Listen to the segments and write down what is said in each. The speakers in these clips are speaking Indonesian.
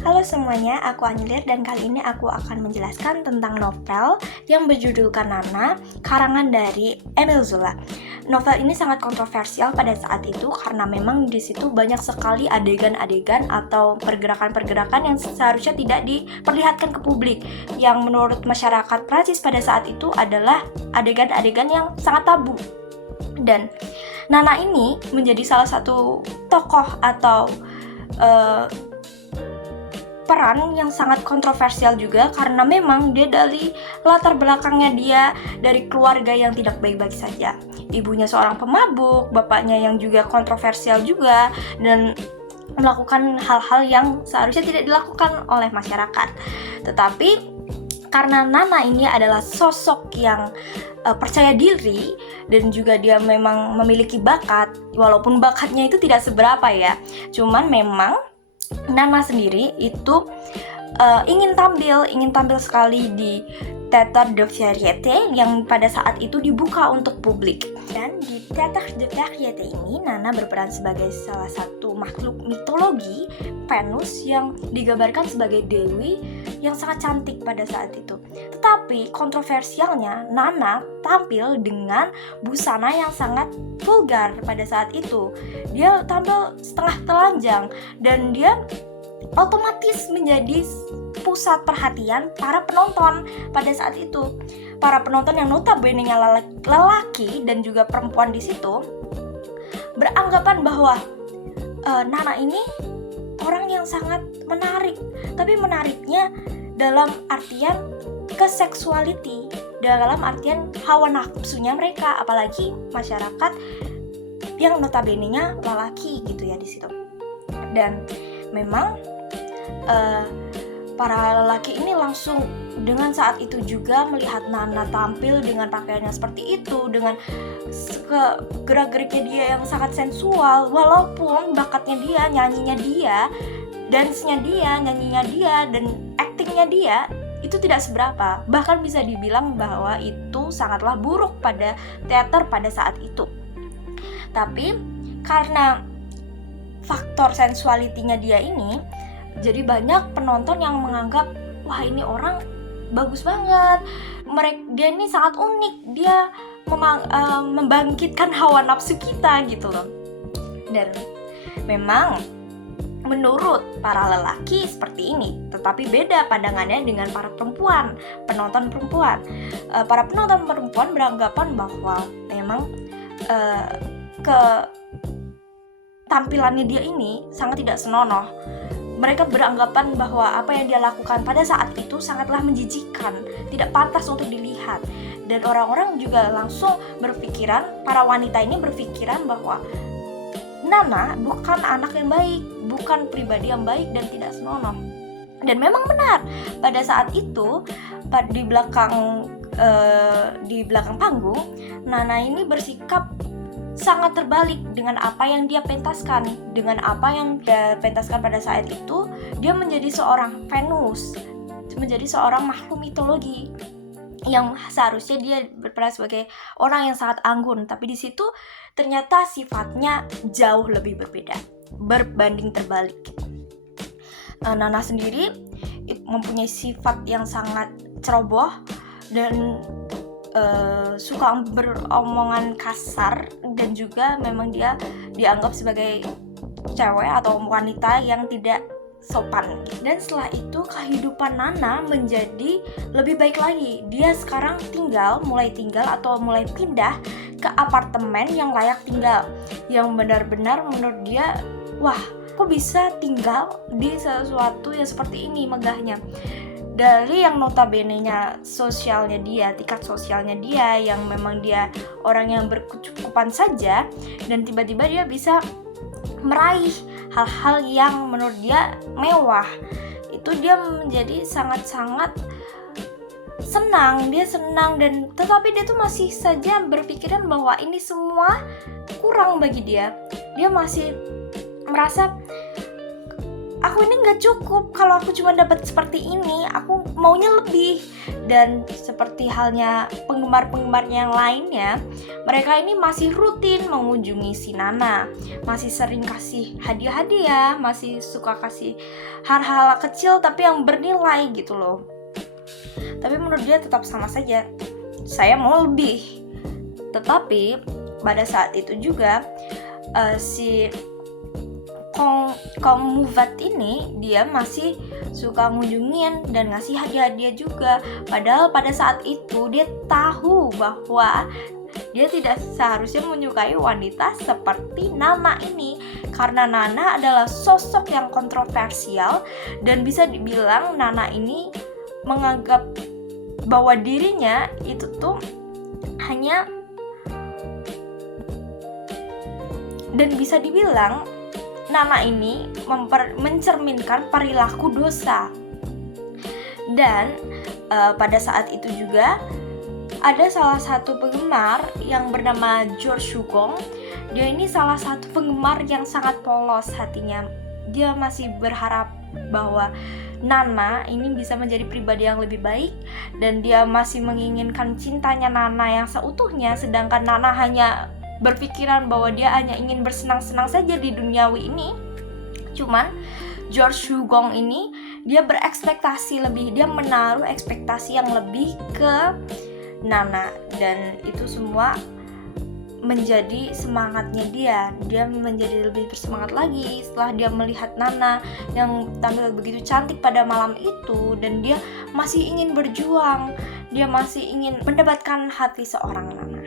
Halo semuanya, aku Anjelir dan kali ini aku akan menjelaskan tentang novel yang berjudulkan Nana, karangan dari Émile Zola. Novel ini sangat kontroversial pada saat itu karena memang di situ banyak sekali adegan-adegan atau pergerakan-pergerakan yang seharusnya tidak diperlihatkan ke publik, yang menurut masyarakat Prancis pada saat itu adalah adegan-adegan yang sangat tabu. Dan Nana ini menjadi salah satu tokoh atau peran yang sangat kontroversial juga karena memang dia dari latar belakangnya dia dari keluarga yang tidak baik-baik saja. Ibunya seorang pemabuk, bapaknya yang juga kontroversial juga, dan melakukan hal-hal yang seharusnya tidak dilakukan oleh masyarakat. Tetapi karena Nana ini adalah sosok yang percaya diri dan juga dia memang memiliki bakat, walaupun bakatnya itu tidak seberapa ya, cuman memang Nana sendiri itu ingin tampil sekali di Théâtre de Variété yang pada saat itu dibuka untuk publik. Dan di Théâtre de Variété ini Nana berperan sebagai salah satu makhluk mitologi Venus yang digambarkan sebagai dewi yang sangat cantik pada saat itu. Tetapi kontroversialnya Nana tampil dengan busana yang sangat vulgar pada saat itu. Dia tampil setengah telanjang dan dia otomatis menjadi pusat perhatian para penonton pada saat itu. Para penonton yang notabene-nya lelaki dan juga perempuan di situ beranggapan bahwa Nana ini orang yang sangat menarik, tapi menariknya dalam artian ke-sexuality, dalam artian hawa nafsunya mereka, apalagi masyarakat yang notabene-nya lelaki gitu ya di situ. Dan memang para lelaki ini langsung dengan saat itu juga melihat Nana tampil dengan pakaiannya seperti itu, dengan gerak-geriknya dia yang sangat sensual, walaupun bakatnya dia, nyanyinya dia, dance-nya dia, nyanyinya dia, dan actingnya dia itu tidak seberapa. Bahkan bisa dibilang bahwa itu sangatlah buruk pada teater pada saat itu. Tapi karena faktor sensuality-nya dia ini, jadi banyak penonton yang menganggap, wah ini orang bagus banget, dia ini sangat unik, dia membangkitkan hawa nafsu kita gitu loh. Dan memang menurut para lelaki seperti ini, tetapi beda pandangannya dengan para perempuan, penonton perempuan. Para penonton perempuan beranggapan bahwa memang tampilannya dia ini sangat tidak senonoh. Mereka beranggapan bahwa apa yang dia lakukan pada saat itu sangatlah menjijikkan, tidak pantas untuk dilihat. Dan orang-orang juga langsung berpikiran, para wanita ini berpikiran bahwa Nana bukan anak yang baik, bukan pribadi yang baik dan tidak senonoh. Dan memang benar, pada saat itu di belakang panggung, Nana ini bersikap sangat terbalik dengan apa yang dia pentaskan. Dengan apa yang dia pentaskan pada saat itu, dia menjadi seorang Venus, menjadi seorang makhluk mitologi yang seharusnya dia berperan sebagai orang yang sangat anggun, tapi di situ ternyata sifatnya jauh lebih berbeda, berbanding terbalik. Nana sendiri mempunyai sifat yang sangat ceroboh dan suka beromongan kasar, dan juga memang dia dianggap sebagai cewek atau wanita yang tidak sopan. Dan setelah itu kehidupan Nana menjadi lebih baik lagi. Dia sekarang mulai pindah ke apartemen yang layak tinggal, yang benar-benar menurut dia, wah kok bisa tinggal di sesuatu yang seperti ini megahnya. Dari yang notabene-nya sosialnya dia, tingkat sosialnya dia yang memang dia orang yang berkecukupan saja, dan tiba-tiba dia bisa meraih hal-hal yang menurut dia mewah. Itu dia menjadi sangat-sangat senang, dan tetapi dia tuh masih saja berpikiran bahwa ini semua kurang bagi dia. Dia masih merasa aku ini nggak cukup kalau aku cuma dapat seperti ini, aku maunya lebih. Dan seperti halnya penggemar-penggemarnya yang lainnya, mereka ini masih rutin mengunjungi si Nana, masih sering kasih hadiah-hadiah, masih suka kasih hal-hal kecil tapi yang bernilai gitu loh. Tapi menurut dia tetap sama saja, saya mau lebih. Tetapi pada saat itu juga si Kong Muvat ini dia masih suka ngunjungin dan ngasih hadiah-hadiah juga. Padahal pada saat itu dia tahu bahwa dia tidak seharusnya menyukai wanita seperti Nana ini, karena Nana adalah sosok yang kontroversial dan bisa dibilang Nana ini menganggap bahwa dirinya itu tuh hanya, dan bisa dibilang Nana ini mencerminkan perilaku dosa. Dan pada saat itu juga ada salah satu penggemar yang bernama George Hugong. Dia ini salah satu penggemar yang sangat polos hatinya. Dia masih berharap bahwa Nana ini bisa menjadi pribadi yang lebih baik, dan dia masih menginginkan cintanya Nana yang seutuhnya, sedangkan Nana hanya berpikiran bahwa dia hanya ingin bersenang-senang saja di duniawi ini. Cuman George Hugong ini dia berekspektasi lebih, dia menaruh ekspektasi yang lebih ke Nana, dan itu semua menjadi semangatnya dia menjadi lebih bersemangat lagi setelah dia melihat Nana yang tampil begitu cantik pada malam itu, dan dia masih ingin berjuang, dia masih ingin mendapatkan hati seorang Nana.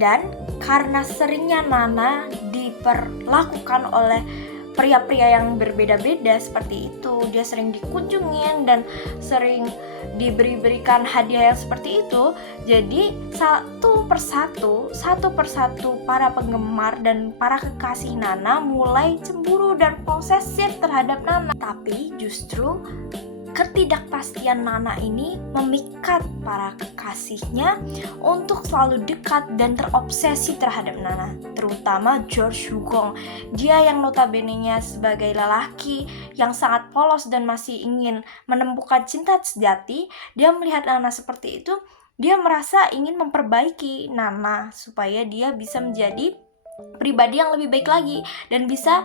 Dan karena seringnya Nana diperlakukan oleh pria-pria yang berbeda-beda seperti itu, dia sering dikunjungin dan sering diberikan hadiah yang seperti itu. Jadi satu persatu para penggemar dan para kekasih Nana mulai cemburu dan posesif terhadap Nana. Tapi justru ketidakpastian Nana ini memikat para kekasihnya untuk selalu dekat dan terobsesi terhadap Nana, terutama George Hugong. Dia yang notabene-nya sebagai lelaki yang sangat polos dan masih ingin menemukan cinta sejati, dia melihat Nana seperti itu, dia merasa ingin memperbaiki Nana supaya dia bisa menjadi pribadi yang lebih baik lagi dan bisa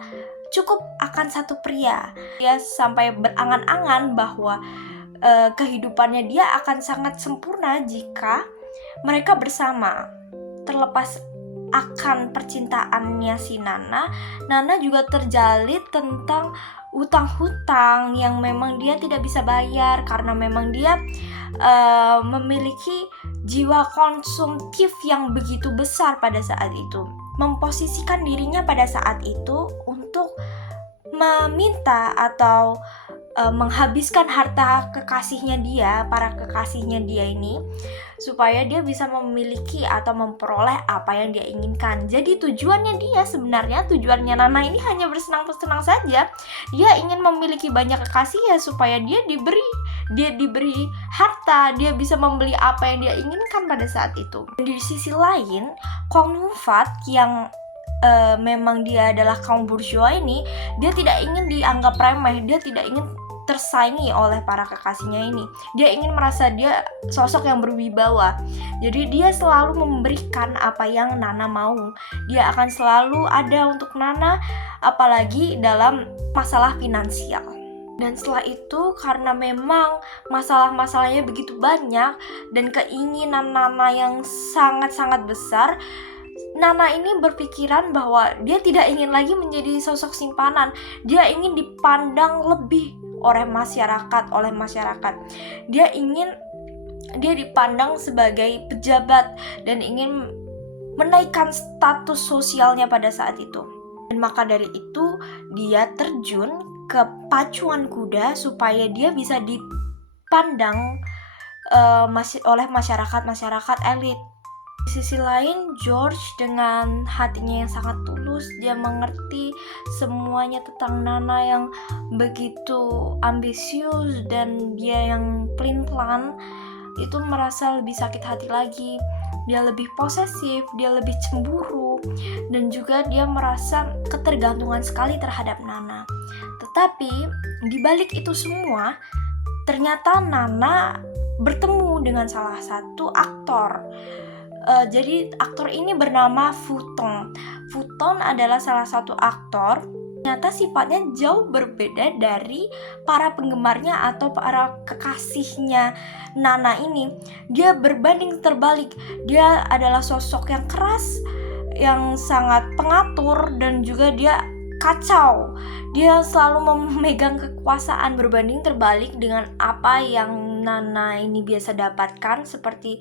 cukup akan satu pria. Dia sampai berangan-angan bahwa kehidupannya dia akan sangat sempurna jika mereka bersama. Terlepas akan percintaannya si Nana juga terjalit tentang hutang-hutang yang memang dia tidak bisa bayar karena memang dia memiliki jiwa konsumtif yang begitu besar pada saat itu, memposisikan dirinya pada saat itu untuk meminta atau menghabiskan harta kekasihnya dia, para kekasihnya dia ini, supaya dia bisa memiliki atau memperoleh apa yang dia inginkan. Jadi tujuannya Nana ini hanya bersenang-senang saja. Dia ingin memiliki banyak kekasih ya supaya dia diberi harta, dia bisa membeli apa yang dia inginkan pada saat itu. Dan di sisi lain, Kong Muvat yang memang dia adalah kaum bourgeois ini, dia tidak ingin dianggap remeh, dia tidak ingin tersaingi oleh para kekasihnya ini. Dia ingin merasa dia sosok yang berwibawa. Jadi dia selalu memberikan apa yang Nana mau. Dia akan selalu ada untuk Nana, apalagi dalam masalah finansial. Dan setelah itu, karena memang masalah-masalahnya begitu banyak dan keinginan Nana yang sangat-sangat besar, Nana ini berpikiran bahwa dia tidak ingin lagi menjadi sosok simpanan. Dia ingin dipandang lebih oleh masyarakat. Dia dipandang sebagai pejabat dan ingin menaikkan status sosialnya pada saat itu. Dan maka dari itu dia terjun ke pacuan kuda supaya dia bisa dipandang oleh masyarakat elit. Di sisi lain, George dengan hatinya yang sangat tulus, dia mengerti semuanya tentang Nana yang begitu ambisius dan dia yang pelin-pelan. itu merasa lebih sakit hati lagi. Dia lebih posesif, dia lebih cemburu, dan juga dia merasa ketergantungan sekali terhadap Nana. Tetapi di balik itu semua, ternyata Nana bertemu dengan salah satu aktor. Jadi aktor ini bernama Futon. Futon adalah salah satu aktor. Ternyata sifatnya jauh berbeda dari para penggemarnya atau para kekasihnya Nana ini. Dia berbanding terbalik. Dia adalah sosok yang keras, yang sangat pengatur, dan juga dia kacau. Dia selalu memegang kekuasaan, berbanding terbalik dengan apa yang Nana ini biasa dapatkan, seperti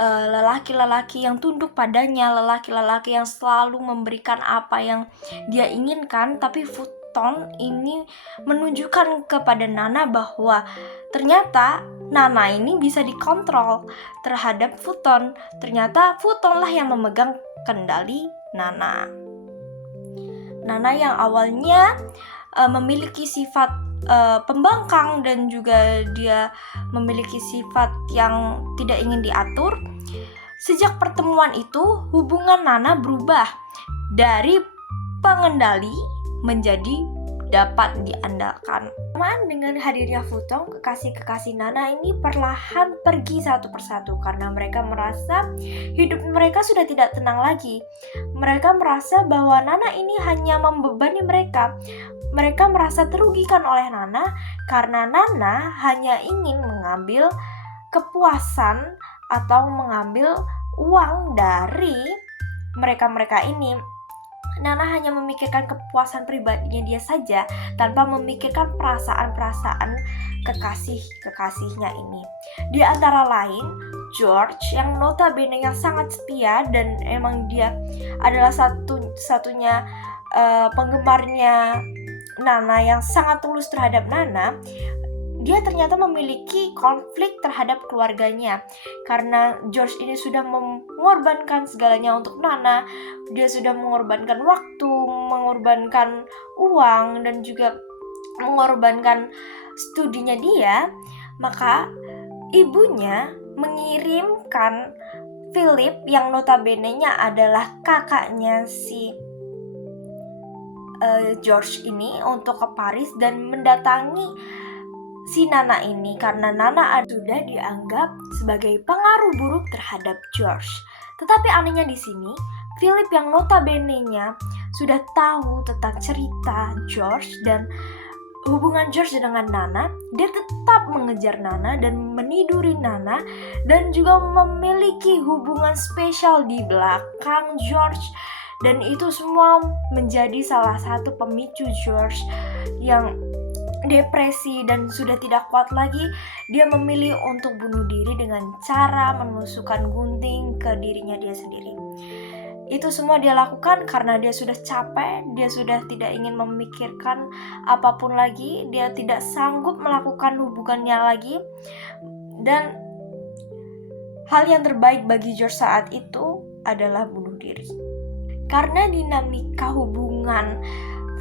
lelaki-lelaki yang tunduk padanya, lelaki-lelaki yang selalu memberikan apa yang dia inginkan. Tapi Futon ini menunjukkan kepada Nana bahwa ternyata Nana ini bisa dikontrol terhadap Futon. Ternyata Futonlah yang memegang kendali Nana. Nana yang awalnya memiliki sifat pembangkang dan juga dia memiliki sifat yang tidak ingin diatur. Sejak pertemuan itu, hubungan Nana berubah dari pengendali menjadi dapat diandalkan. Bersamaan dengan hadirnya Futon, kekasih-kekasih Nana ini perlahan pergi satu persatu karena mereka merasa hidup mereka sudah tidak tenang lagi. Mereka merasa bahwa Nana ini hanya membebani mereka. Mereka merasa terugikan oleh Nana karena Nana hanya ingin mengambil kepuasan atau mengambil uang dari mereka-mereka ini. Nana hanya memikirkan kepuasan pribadinya dia saja tanpa memikirkan perasaan-perasaan kekasih-kekasihnya ini. Di antara lain, George yang notabene yang sangat setia dan emang dia adalah satu-satunya penggemarnya Nana yang sangat tulus terhadap Nana. Dia ternyata memiliki konflik terhadap keluarganya karena George ini sudah mengorbankan segalanya untuk Nana. Dia sudah mengorbankan waktu, mengorbankan uang, dan juga mengorbankan studinya dia. Maka ibunya mengirimkan Philip yang notabene-nya adalah kakaknya si George ini untuk ke Paris dan mendatangi si Nana ini karena Nana sudah dianggap sebagai pengaruh buruk terhadap George. Tetapi anehnya di sini, Philip yang notabene-nya sudah tahu tentang cerita George dan hubungan George dengan Nana, dia tetap mengejar Nana dan meniduri Nana dan juga memiliki hubungan spesial di belakang George. Dan itu semua menjadi salah satu pemicu George yang depresi dan sudah tidak kuat lagi. Dia memilih untuk bunuh diri dengan cara menusukkan gunting ke dirinya dia sendiri. Itu semua dia lakukan karena dia sudah capek, dia sudah tidak ingin memikirkan apapun lagi, dia tidak sanggup melakukan hubungannya lagi. Dan hal yang terbaik bagi George saat itu adalah bunuh diri. Karena dinamika hubungan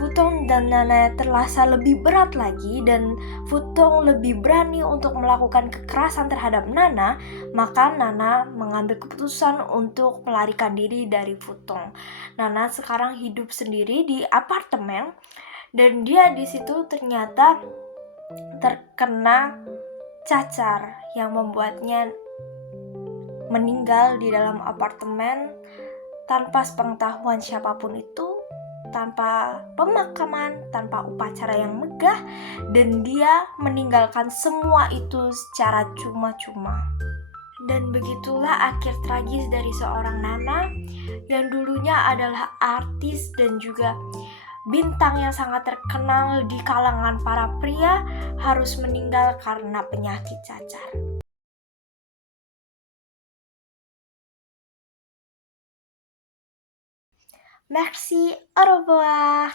Futon dan Nana terasa lebih berat lagi dan Futon lebih berani untuk melakukan kekerasan terhadap Nana, maka Nana mengambil keputusan untuk melarikan diri dari Futon. Nana sekarang hidup sendiri di apartemen dan dia di situ ternyata terkena cacar yang membuatnya meninggal di dalam apartemen tanpa sepengetahuan siapapun itu, tanpa pemakaman, tanpa upacara yang megah, dan dia meninggalkan semua itu secara cuma-cuma. Dan begitulah akhir tragis dari seorang Nana yang dulunya adalah artis dan juga bintang yang sangat terkenal di kalangan para pria, harus meninggal karena penyakit cacar. Merci, au revoir.